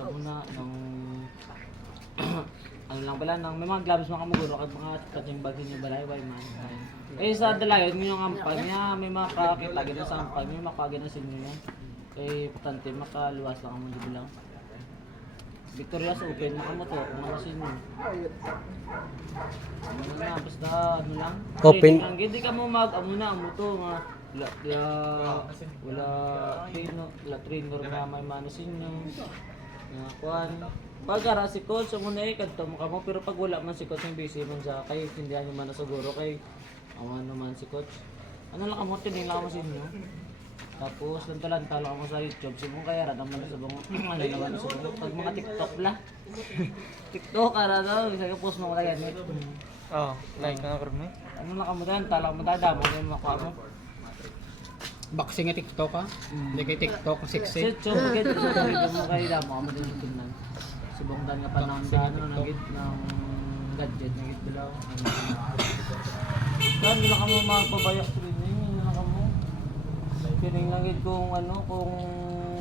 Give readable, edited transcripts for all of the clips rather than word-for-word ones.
sa muna ng ano lang pala nang may mga gloves mga kamuguro kag mga catching bag niyo balay way man. Eh sa dalayon mo yung ampag niya may makakita gid sa ampag may makagid na sinyo yan. Kay importante makaluwas lang mo di lang. Victoria's open na kamo to kung ano sinyo. Ano na basta ano lang. Open. Hindi ka mo mag amo na amo to nga wala trainer nga may manasin nyo nga kuhan pagkara si coach mo na kadto mo kamo pero pag wala man si coach yung busy man sa kay tindihan nyo man na siguro kay ano man si coach ano lang kamo tining lang kamo sa inyo tapos lantalan lang mo sa YouTube sibong kaya ra naman sa bang ano naman sa bang pag mga TikTok la TikTok ara daw isa ka post mo kaya net like na karmi. ano lang kamo dan tala mo tada mo yung makuha mo. Boxing nga TikTok ha? Hindi kay TikTok, sexy. So, pagkat sa video mo kayo lang, mo din sa tunan. Subong dan nga pa ng ano, nagit ng gadget, nagit bilaw. Kan nila ka mo magpabayak training, nila ka mo. Piling langit kung ano, kung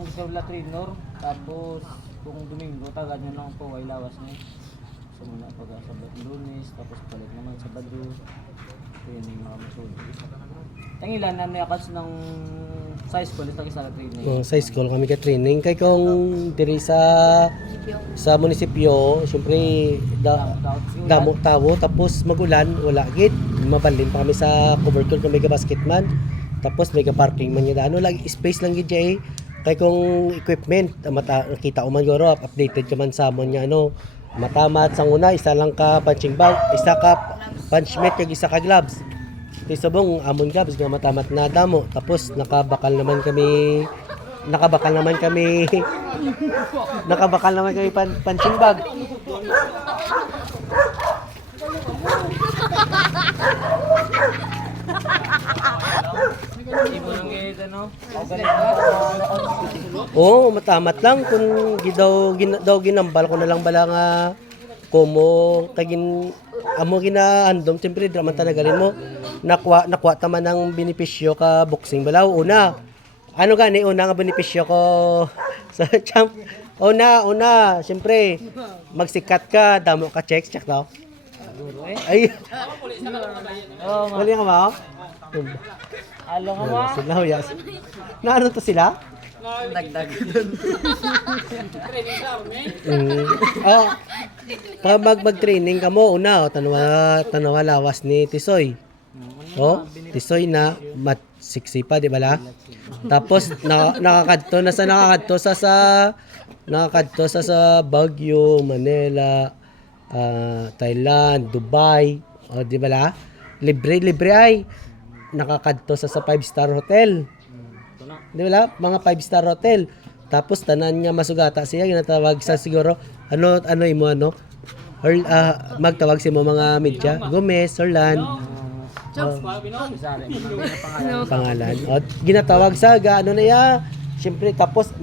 sa trainer, tapos kung Domingo, tagad nyo lang po, ay lawas na. So, muna pag-asabot Lunes, tapos balik naman sa Sabado. Training mga masulog. Tangilan na niyakas ng size ko lagi sa training. Sa school kami ka training kay kung diri sa munisipyo, syempre damo tawo tapos magulan wala gid mabalin pa kami sa cover court kami ka basketman. Tapos may ka parking man gid ano lagi space lang gid jay kay kung equipment nakita ko man guro updated ka man sa amon nga ano matamat sang una isa lang ka punching bag, isa ka punch mat kag isa ka gloves. Isabong amon gloves nga matamat na damo tapos nakabakal naman kami punching bag. Ibo lang gid ano. Oo, matamat lang kung daw ginambal ko na lang bala nga komo kagin amo ginaandom siyempre draman talagalin mo nakuha taman ng benepisyo ka boxing balaw una ano gani una nga benepisyo ko sa champ una siyempre magsikat ka damo ka check daw ay Oh, wala nga ba alo nga ma. sila yes na ano to sila Dagdag. Oh. Pag mag-training ka mo una tanawa lawas ni Tisoy. Oh, Tisoy na mat 60 pa di ba la? Tapos nakakadto sa Baguio, Manila, Thailand, Dubai, oh di ba la? Libre ay nakakadto sa 5-star hotel. Di ba? Mga 5-star hotel. Tapos tanan nga masugata siya ginatawag sa siguro ano imo ano magtawag si mo mga media Gomez, Orlan. Pangalan. O, ginatawag sa ano na ya. Siyempre tapos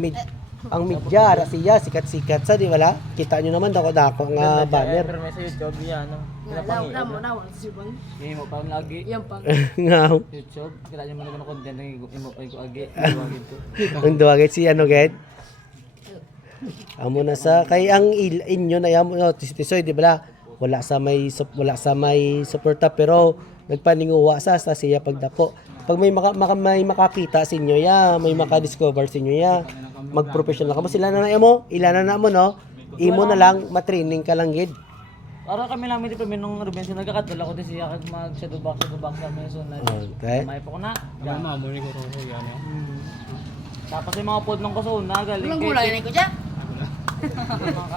ang media ara siya sikat-sikat sa di wala. Kita niyo naman dako nga banner. Pero may sa YouTube yan. Hindi mo pa lagi. Nga. YouTube, kailangan nyo man ng content ng imo pa ko agi. Ang duwagit si ano ged. Amo na sa kay ang inyo na yamo Tisoy di ba? Wala sa may suporta pero nagpaninguwa sa siya pagdako. Pag may makakita sa inyo ya, may maka-discover sa inyo ya. Mag-professional ka mo sila na mo, ilana na mo no. Imo na lang matraining ka lang gid. Para kami namin di pa minong Rubenso nagkakadala ko din siya kag mag shadow box sa sunod. Okay. May pa ko na. Mama mo ni ko yan. Tapos yung mga pod ng kusuna galing. Anong gulay na ko dyan?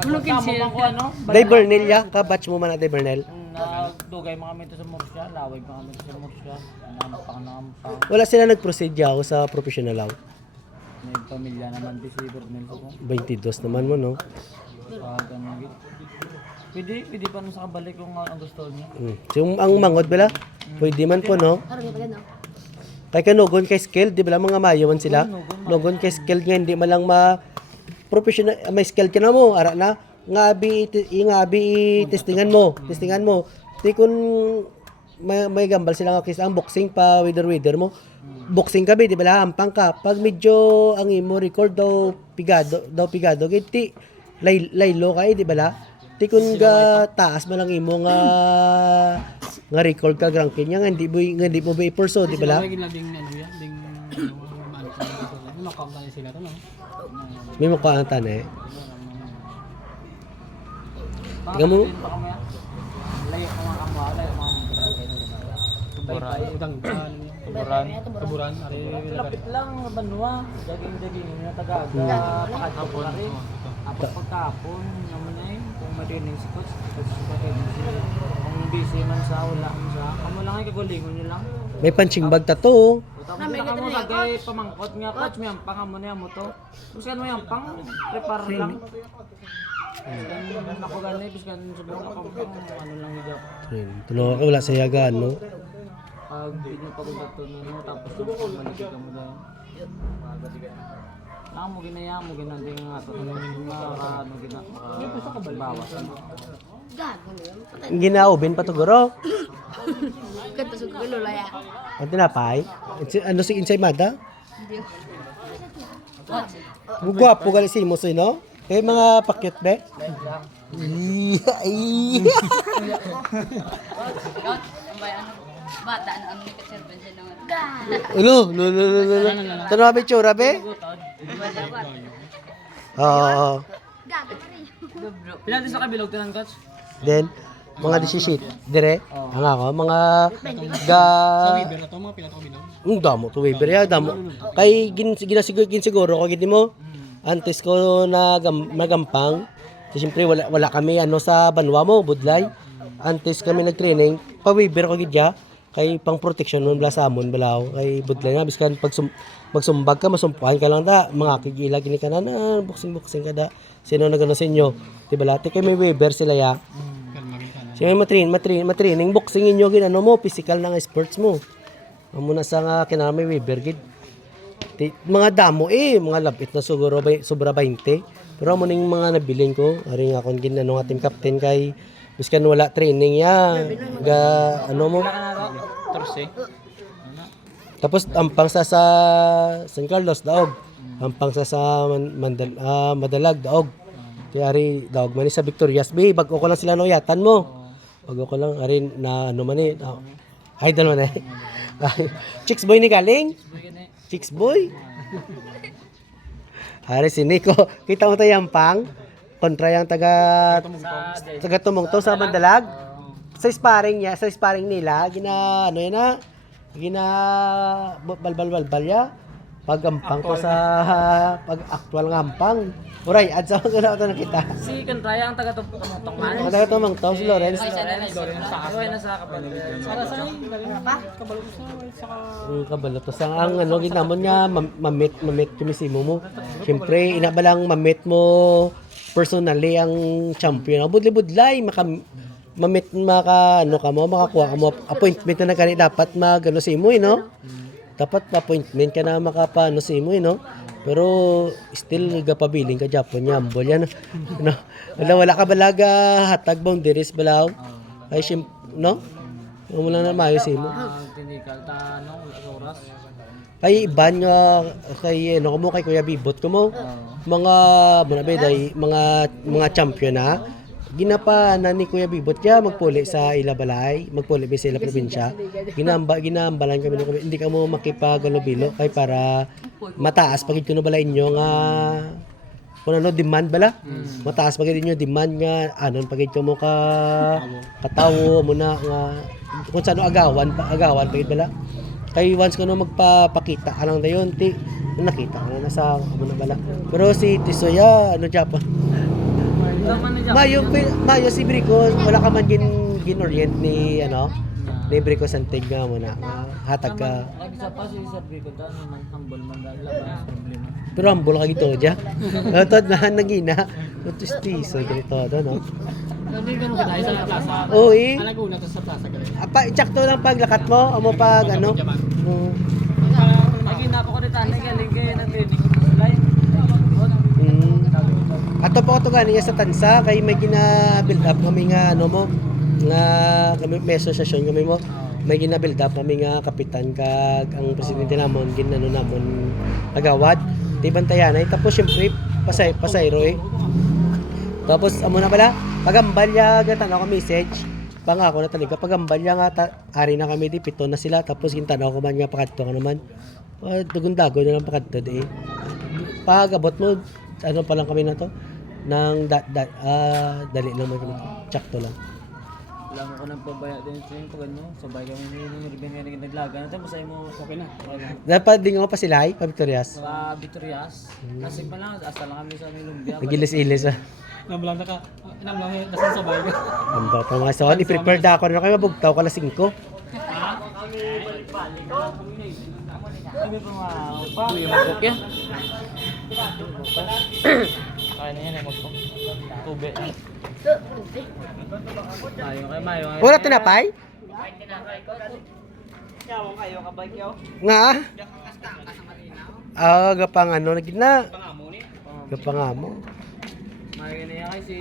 Anong kinsil ko ano? Day Bernel ya, ka batch mo man na Day Bernel. Dugay mga kami to sa Morsya, lawig mga kami to sa Morsya. Nampang. Wala sila nag-proceed yaw sa professional law. May pamilya naman di si Bernel ko. 22 naman mo no. Ganun gid. Pwede pa nung sa kabalik kung ang gusto niya. So, ang mangod bala, pwede man po no. Kay kanugon kay skill, di ba mga mayo man sila? Nugon kay skill nga hindi man lang professional may skill ka na mo, ara na ngabi testingan mo. Di kun may gambal sila nga kis ang boxing pa wither mo. Boxing ka di ba ampang ka. Pag medyo ang imo record daw pigado giti laylo kay di bala. Ti kun ga taas man lang imo nga record ka ranking nya nga hindi mo ba i-perso di bala. Lagi na ding ano yan, ding ano pa dito. Ano kaunta sila to no? May mukha ang tane. Tingnan mo. Layo ko mga kamo, layo mga Tuburan. Udang Tuburan. Tuburan, ari lapit lang banwa, daging na tagaga, pakatapon na rin. Tapos pagkapon, naman na yun, kung madinig si coach, kung busy man sa wala man sa, kamo lang ay kagulingon nyo lang. May punching bag tato. Tapos na kamo kagay pamangkot nga coach, may ampang mo na mo to. Tapos kan mo yung ampang, prepare lang. Ako ganay, bis kan sobrang apampang, ano lang yung job. Tulungan ka wala sa yaga no. Pag di nyo pagdato mo, tapos balik ka mo dahil. Mo ginaya mo ginanding nga to ano bawas. Ginaubin pa to guro. Kanta sa gulo laya. Ang tinapay. Ano si insay mada? Gwapo gali si mo no? Eh mga pakyut be. Bata na ang nakaserve sa nang. Ulo, lo. Tanong ba tsura be? Oo. Pinati sa kabilog tinan coach. Then mga disishit dire. Ang ako mga ga Weber na to mga pila to bilang. damo to Weber ya damo. Kay ginsiguro ko gid mo. Antes ko na magampang. So, siyempre wala kami ano sa banwa mo, budlay. Antes kami nag-training, pa-Weber ko gid ya. Kay pang protection nun bala sa amon balaw kay budlay nga biskan pag magsumbag ka masumpuan ka lang da mga kigila gini ka na boxing ka da sino nagano sa inyo di ba lati kay may Weber sila ya siya matraining boxing inyo ginano mo physical na nga sports mo amo na sa nga kinala may Weber gid mga damo mga lapit na siguro sobra 20 pero amo ning mga nabilin ko ari nga kon ginano nga team captain kay biskan wala training ya ga ano mo Torse. tapos ampang sa San Carlos daog ampang sa Madalag daog kaya ari daog man sa Victorias Bay bago ko lang sila noyatan mo bago ko lang ari na ano man idol man Chicks boy ni galing Chicks boy ari si Nico kita mo tayo ampang kontra yung taga tumungto sa Madalag sa sparring nila balbal ya pagampang ko sa pag actual nga ampang uray adsa ko na ito nakita Si Kantraya ang taga-tumpok man. ang taga tumungto si Lawrence Ay, nasa kabilog. kabalo to sa ang ano ginamon nga mamit kumisimo mo syempre inabalang mamit mo personally ang champion budlay mamit ano ka mo makakuha ka mo appointment na kani dapat magano si mo no dapat appointment ka na makapano si mo no pero still gapabiling ka Japon nyambol yan no wala ka balaga hatag boundaries balaw ay no mo lang na mayo si mo Tinikal ta no oras. kay iban nga kay ano mo kay Kuya Bibot ko mo mga mga champion na ginapa na ni Kuya Bibot ya magpuli sa Ilabalay magpuli sa ila probinsya ginambalan kami hindi ka mo makipagalubilo kay para mataas pagid kuno bala inyo nga kung ano demand bala mataas pagid inyo demand nga anon pagid mo ka katawo mo na nga kung sano agawan pagid bala kay once kuno magpapakita ka lang dayon ti nakita ka na sa amo na bala pero si Tisoya ano Japan Mayo si Brico, wala ka man gin-orient ni Brico Santig nga mo na hatag ka. Ay isa pa si Sir Bico ta man humble man dahil labas problema. Pero humble ka gito dya. Tod na nagina. Tistiso dito no. Hindi ganun ka tayo sa plaza. Oo Alaguna to sa plaza gali. Tsakto lang paglakat mo, amo pag ano. Lagi na po ko dito galing kay na training live. Ato po ito galing sa tansa kay may gina-build up kami nga ano mo nga kami may asosasyon kami mo may gina-build up kami nga kapitan kag ang presidente namon ginano namon agawad di bantayan ay tapos syempre pasayro Tapos amo na pala pagambal ya gatanaw ko message. Pangako na talaga pagambal ya nga ari na kami di pito na sila tapos gintanaw ko man nga pakadto ka naman. Dugon-dago na lang pakadto di. Pagabot mo ano pa lang kami na to nang dali lang mo kami. Tsakto lang. Alam mo ko nang pabaya din sa inyo pag ano, sabay kami ni naglaga na tapos ay mo Okay na. Dapat di nga pa sila ay pa Victorias. sa Vitorias. Kasi pa lang asa lang kami sa Lumbia. Nagilis-ilis ah. Namlang naka, namlang dasan sa bayo. Ang bata mga son, i-prepare da ako na kayo mabugtaw ka na 5. Kami pa mga pa. Uy, magkopya. Kaya na yan ay magpo. Tubig. Mayo kay mayo. Wala tinapay? Nga? Gapang ano, nagina. Gapang amo. Mayo na yan kasi